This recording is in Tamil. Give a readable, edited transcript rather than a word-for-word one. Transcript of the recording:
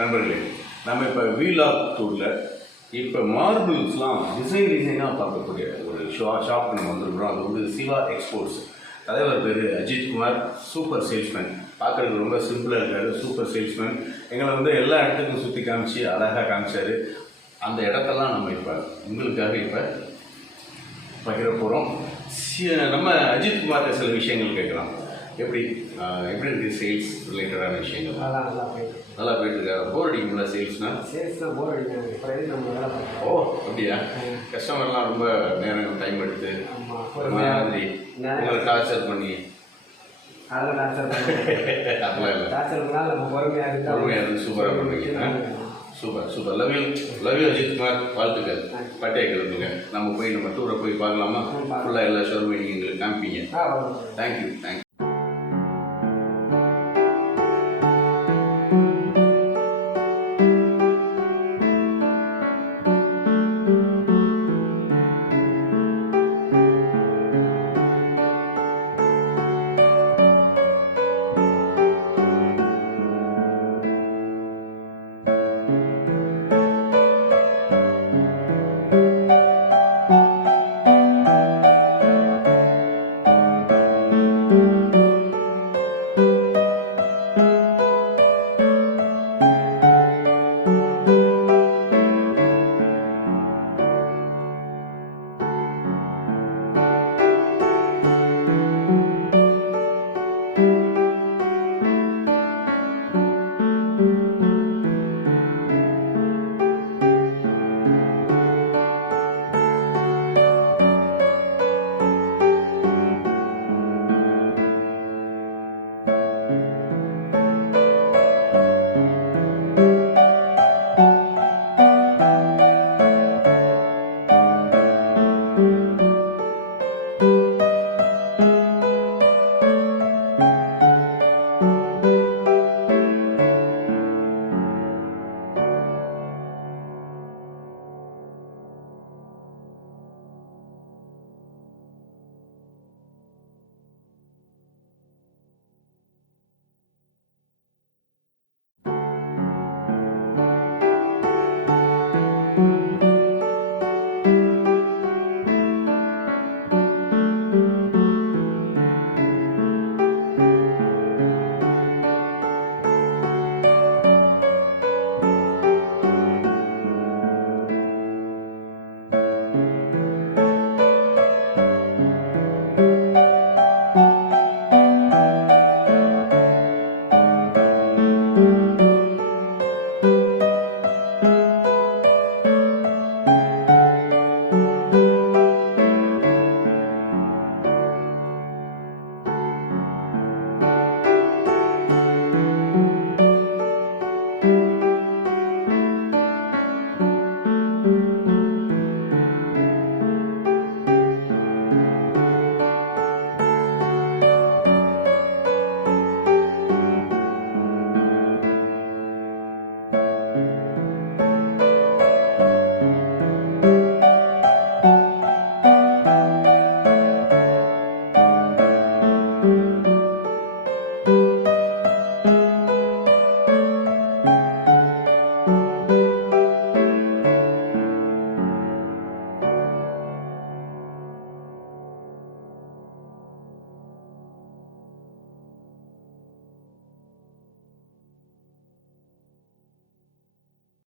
நண்பர்களே, நம்ம இப்போ வீலாக் டூரில் இப்போ மார்பிள்ஸ்லாம் டிசைனாக பார்க்கக்கூடிய ஒரு ஷாப் நம்ம வந்துருக்குறோம். அது வந்து சிவா எக்ஸ்போர்ட்ஸ். தலைவர் பேர் அஜித்குமார். Super salesman. பார்க்குறதுக்கு ரொம்ப சிம்பிளாக இருக்காரு. Super salesman. எங்களை வந்து எல்லா இடத்துக்கும் சுற்றி காமிச்சு அழகாக காமிச்சார். அந்த இடத்தெல்லாம் நம்ம இப்போ உங்களுக்காக இப்போ பகிர போகிறோம். நம்ம அஜித்குமார்கிட்ட சில விஷயங்கள் கேட்கலாம். எப்படி இருக்குது சேல்ஸ் ரிலேட்டடான விஷயங்கள்? நல்லா போயிட்டுருக்கா? போர் அடிக்குங்களா சேல்ஸ்னால்? போர் அடிக்கும். ஓ அப்படியா? கஸ்டமர்லாம் ரொம்ப நேரம் டைம் எடுத்து மாதிரி உங்களை டார்ச்சர் பண்ணி அதெல்லாம் அதெல்லாம் இல்லை, பொறுமையாக இருந்து சூப்பராக பண்ணுவீங்க. சூப்பர். Love you Ajithkumar. வாழ்த்துக்கள். பட்டையை கிளம்புங்க. நம்ம போய் நம்ம டூரை போய் பார்க்கலாமா? ஃபுல்லாக எல்லா ஷோரூமையும் எங்களுக்கு காமிப்பீங்க. தேங்க்யூ.